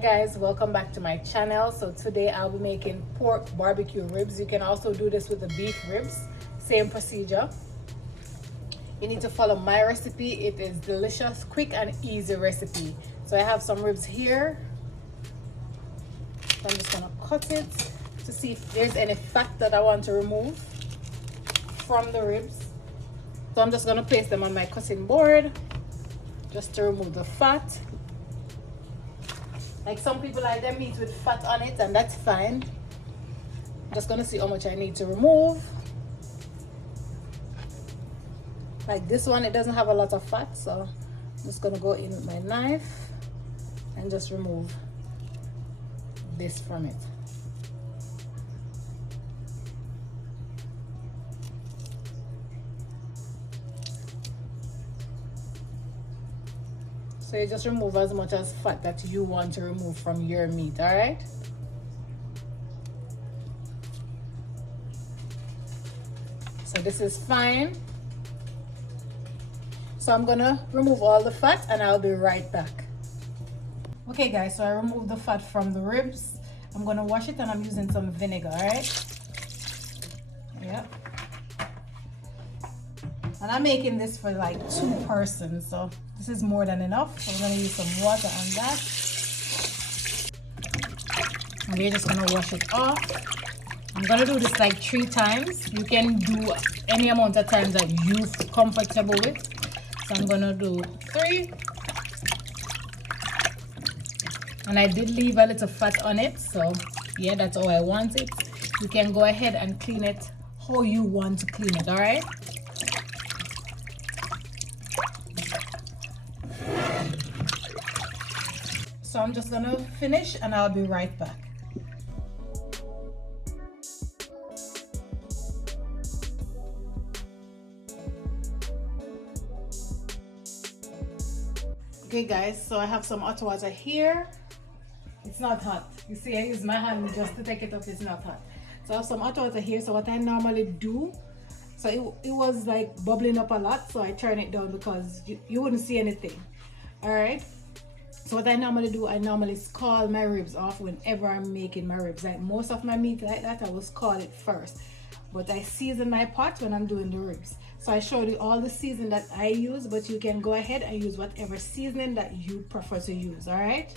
guys, welcome back to my channel. So today I'll be making pork barbecue ribs. You can also do this with the beef ribs, same procedure. You need to follow my recipe. It is delicious, quick and easy recipe. So I have some ribs here. So I'm just gonna cut it to see if there's any fat that I want to remove from the ribs. So I'm just gonna place them on my cutting board just to remove the fat. Like some people like their meat with fat on it, and that's fine. I'm just gonna see how much I need to remove. Like this one, it doesn't have a lot of fat, so I'm just gonna go in with my knife and just remove this from it. So you just remove as much as fat that you want to remove from your meat, all right? So this is fine. So I'm gonna remove all the fat and I'll be right back. Okay guys, so I removed the fat from the ribs. I'm gonna wash it and I'm using some vinegar, all right? Yep. And I'm making this for like 2 persons, so this is more than enough. So we're gonna use some water on that. And we're just gonna wash it off. I'm gonna do this like 3 times. You can do any amount of times that you're comfortable with. So I'm gonna do 3. And I did leave a little fat on it, so yeah, that's how I want it. You can go ahead and clean it how you want to clean it, all right? So I'm just gonna finish and I'll be right back. Okay guys, so I have some hot water here. It's not hot. You see, I use my hand just to take it off. It's not hot. So I have some hot water here. So what I normally do, so it was like bubbling up a lot, so I turn it down because you wouldn't see anything. All right. So what I normally do, I normally scald my ribs off whenever I'm making my ribs. Like most of my meat like that, I will scald it first. But I season my pot when I'm doing the ribs. So I showed you all the seasoning that I use, but you can go ahead and use whatever seasoning that you prefer to use, all right?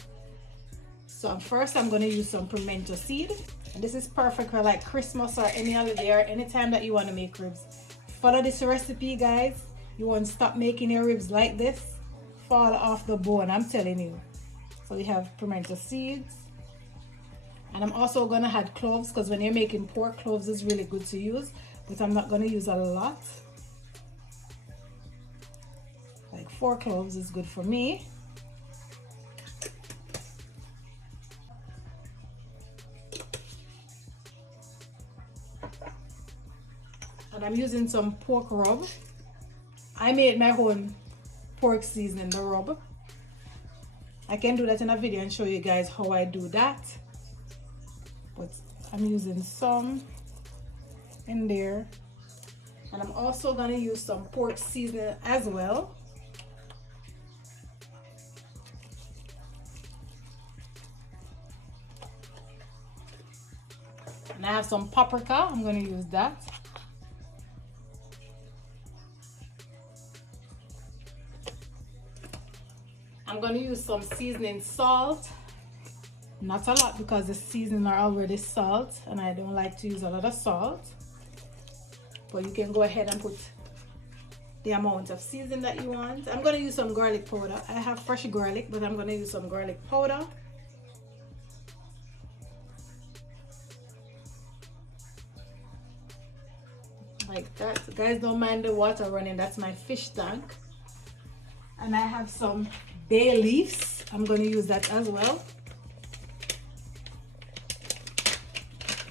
So first I'm gonna use some pimento seed. And this is perfect for like Christmas or any holiday or any time that you wanna make ribs. Follow this recipe, guys. You won't stop making your ribs like this. Fall off the bone, I'm telling you. So we have pimento seeds, and I'm also gonna add cloves because when you're making pork, cloves is really good to use, but I'm not gonna use a lot. Like 4 cloves is good for me. And I'm using some pork rub. I made my own pork seasoning, the rub. I can do that in a video and show you guys how I do that, but I'm using some in there. And I'm also gonna use some pork seasoning as well. And I have some paprika, I'm gonna use that. I'm going to use some seasoning salt. Not a lot because the seasoning are already salt and I don't like to use a lot of salt. But you can go ahead and put the amount of seasoning that you want. I'm going to use some garlic powder. I have fresh garlic, but I'm going to use some garlic powder. Like that. So guys, don't mind the water running. That's my fish tank. And I have some bay leaves. I'm going to use that as well.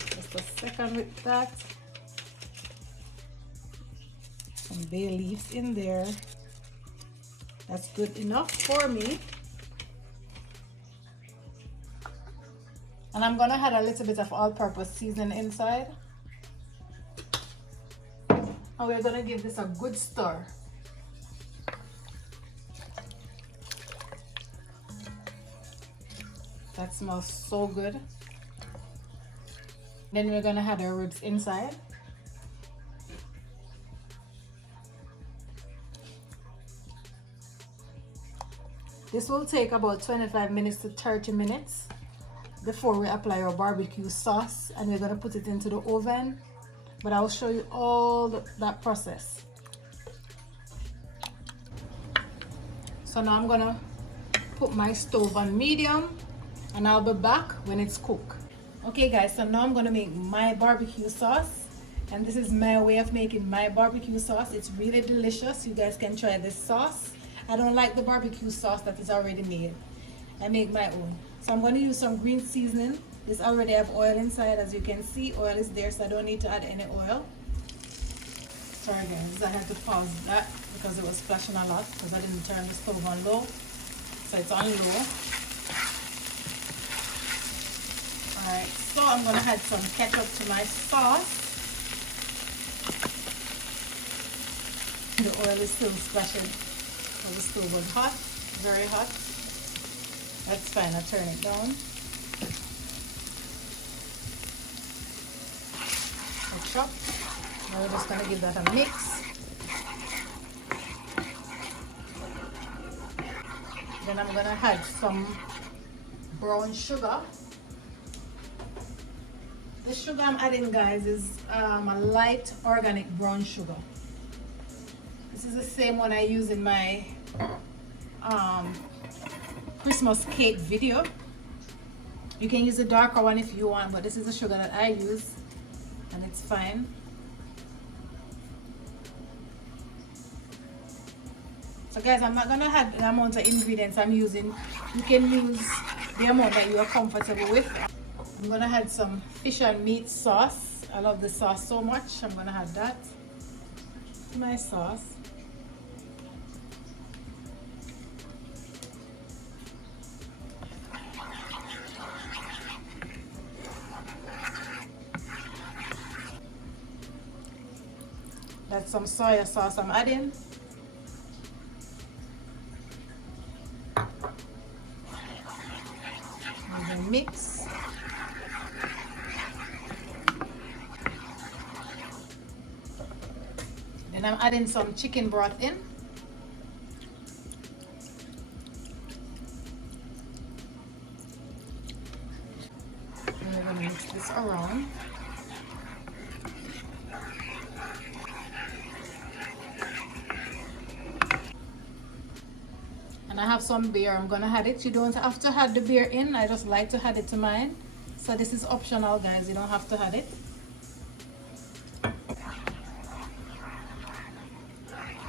Just a second with that. Some bay leaves in there. That's good enough for me. And I'm going to add a little bit of all-purpose seasoning inside. And we're going to give this a good stir. That smells so good. Then we're gonna add our ribs inside. This will take about 25 minutes to 30 minutes before we apply our barbecue sauce, and we're gonna put it into the oven, but I'll show you all that process. So now I'm gonna put my stove on medium, and I'll be back when it's cooked. Okay guys, so now I'm gonna make my barbecue sauce, and this is my way of making my barbecue sauce. It's really delicious. You guys can try this sauce. I don't like the barbecue sauce that is already made. I make my own. So I'm going to use some green seasoning. This already have oil inside, as you can see. Oil is there, so I don't need to add any oil. Sorry guys, I had to pause that because it was splashing a lot because I didn't turn the stove on low. So it's on low. Alright, so I'm going to add some ketchup to my sauce. The oil is still splashing. So the stove was hot, very hot. That's fine, I'll turn it down. Ketchup. Now we're just going to give that a mix. Then I'm going to add some brown sugar. The sugar I'm adding, guys, is a light organic brown sugar. This is the same one I use in my Christmas cake video. You can use a darker one if you want, but this is the sugar that I use, and it's fine. So guys, I'm not gonna add the amount of ingredients I'm using. You can use the amount that you are comfortable with. I'm gonna add some fish and meat sauce. I love the sauce so much. I'm gonna add that to my sauce. That's some soy sauce I'm adding. And then mix. Then I'm adding some chicken broth in. And we're going to mix this around. And I have some beer. I'm gonna add it. You don't have to add the beer in. I just like to add it to mine. So this is optional, guys. You don't have to add it.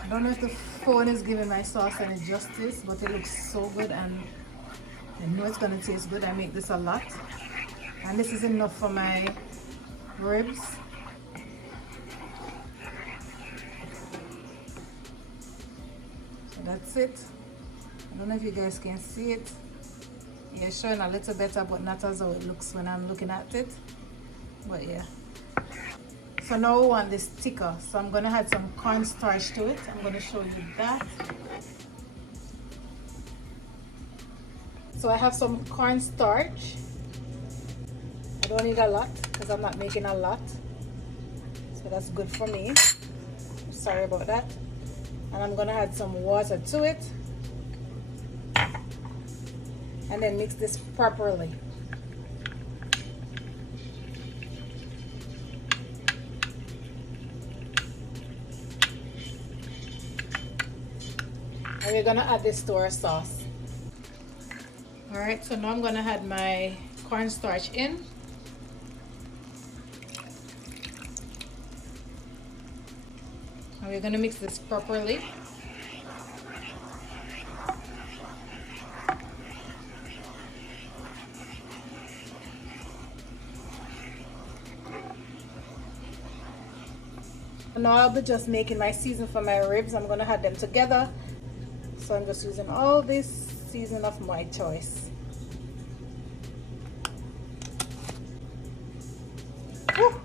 I don't know if the phone is giving my sauce any justice, but it looks so good, and I know it's gonna taste good. I make this a lot, and this is enough for my ribs. So that's it. I don't know if you guys can see it. Yeah, it's showing a little better, but not as how it looks when I'm looking at it. But yeah. So now we want this thicker. So I'm gonna add some cornstarch to it. I'm gonna show you that. So I have some cornstarch. I don't need a lot because I'm not making a lot. So that's good for me. Sorry about that. And I'm gonna add some water to it. And then mix this properly. And we're gonna add this to our sauce. Alright, so now I'm gonna add my cornstarch in. And we're gonna mix this properly. Now I'll be just making my season for my ribs. I'm gonna add them together. So I'm just using all this season of my choice. Woo!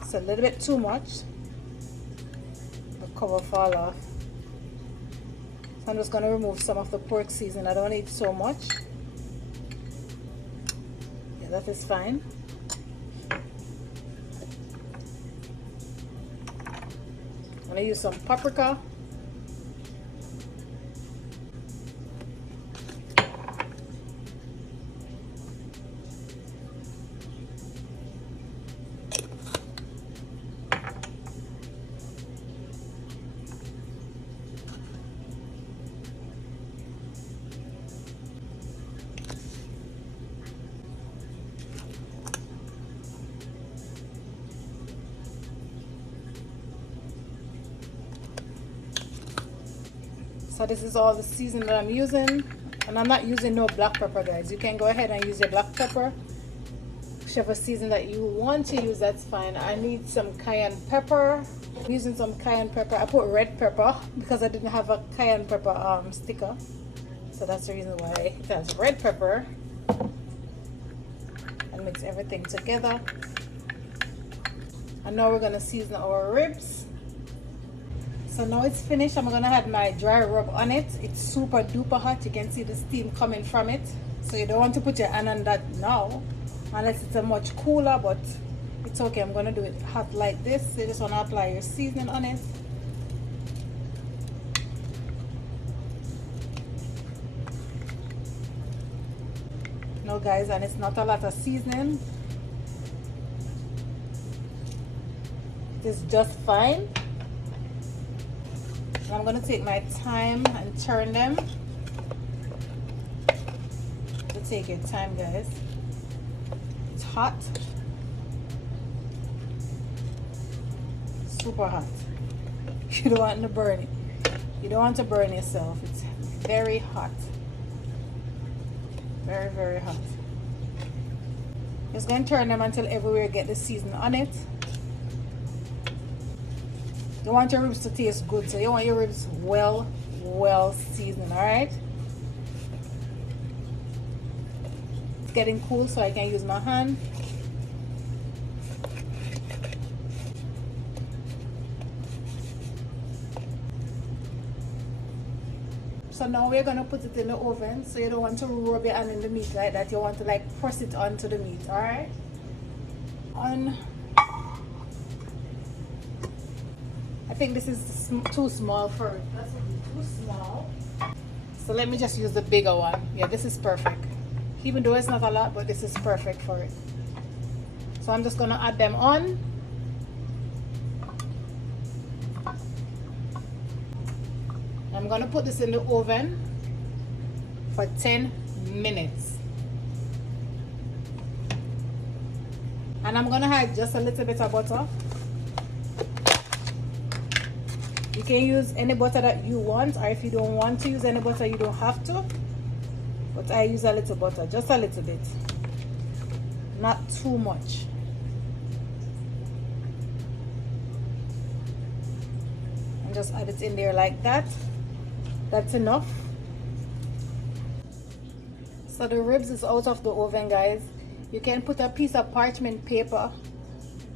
It's a little bit too much. The cover fall off. I'm just going to remove some of the pork seasoning. I don't need so much. Yeah, that is fine. I'm going to use some paprika. So this is all the seasoning that I'm using, and I'm not using no black pepper, guys. You can go ahead and use your black pepper, whichever season that you want to use, that's fine. I need some cayenne pepper. I'm using some cayenne pepper. I put red pepper because I didn't have a cayenne pepper sticker, so that's the reason why it has red pepper. And mix everything together. And now we're gonna season our ribs. So now it's finished. I'm gonna add my dry rub on it. It's super duper hot. You can see the steam coming from it. So you don't want to put your hand on that now, unless it's a much cooler, but it's okay. I'm gonna do it hot like this. So you just wanna apply your seasoning on it. No guys, and it's not a lot of seasoning. It's just fine. I'm going to take my time and turn them. So take your time, guys. It's hot. Super hot. You don't want to burn it. You don't want to burn yourself. It's very hot. Very, very hot. Just going to turn them until everywhere get the seasoning on it. You want your ribs to taste good, so you want your ribs well seasoned, alright? It's getting cool, so I can use my hand. So now we're gonna put it in the oven, so you don't want to rub your hand in the meat like that. You want to like press it onto the meat, alright? I think this is too small for it. That's too small. So let me just use the bigger one. Yeah, this is perfect. Even though it's not a lot, but this is perfect for it. So I'm just gonna add them on. I'm gonna put this in the oven for 10 minutes. And I'm gonna add just a little bit of butter. You can use any butter that you want, or if you don't want to use any butter, you don't have to. But I use a little butter, just a little bit. Not too much. And just add it in there like that. That's enough. So the ribs is out of the oven, guys. You can put a piece of parchment paper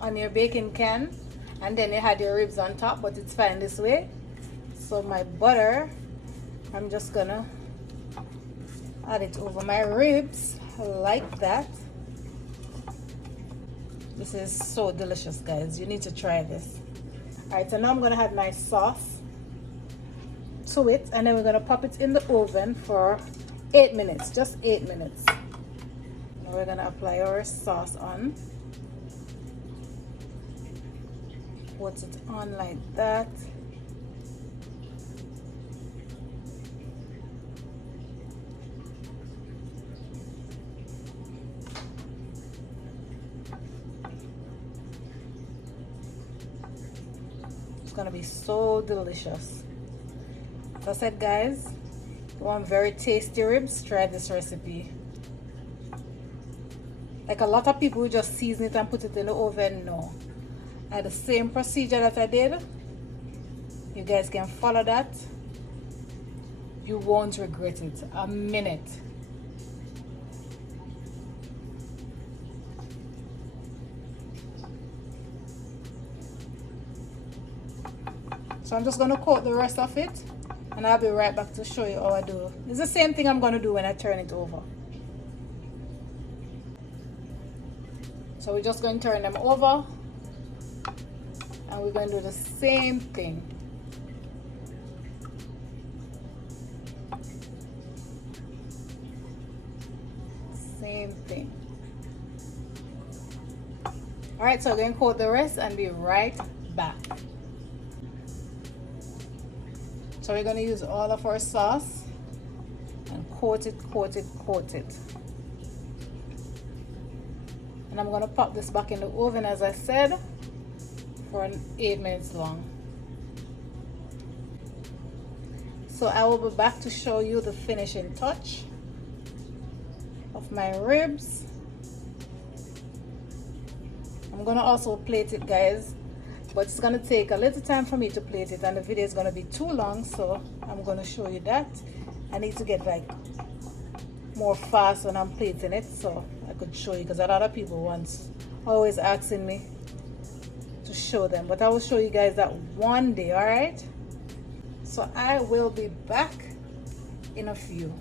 on your baking can, and then you had your ribs on top, but it's fine this way. So my butter, I'm just gonna add it over my ribs like that. This is so delicious, guys. You need to try this. All right, so now I'm gonna add my sauce to it, and then we're gonna pop it in the oven for 8 minutes, just 8 minutes. Now we're gonna apply our sauce on. Put it on like that. It's gonna be so delicious. As I said, guys, you want very tasty ribs, try this recipe. Like a lot of people who just season it and put it in the oven, no. I had the same procedure that I did. You guys can follow that. You won't regret it a minute. So I'm just going to coat the rest of it, and I'll be right back to show you how I do. It's the same thing I'm going to do when I turn it over. So we're just going to turn them over, and we're going to do the same thing. Same thing. All right, so we're going to coat the rest and be right back. So we're going to use all of our sauce and coat it, coat it, coat it. And I'm going to pop this back in the oven, as I said, for 8 minutes long. So I will be back to show you the finishing touch of my ribs. I'm gonna also plate it, guys, but it's gonna take a little time for me to plate it, and the video is gonna be too long, so I'm gonna show you that. I need to get like more fast when I'm plating it, so I could show you, because a lot of people once always asking me to show them, but I will show you guys that one day. All right, so I will be back in a few.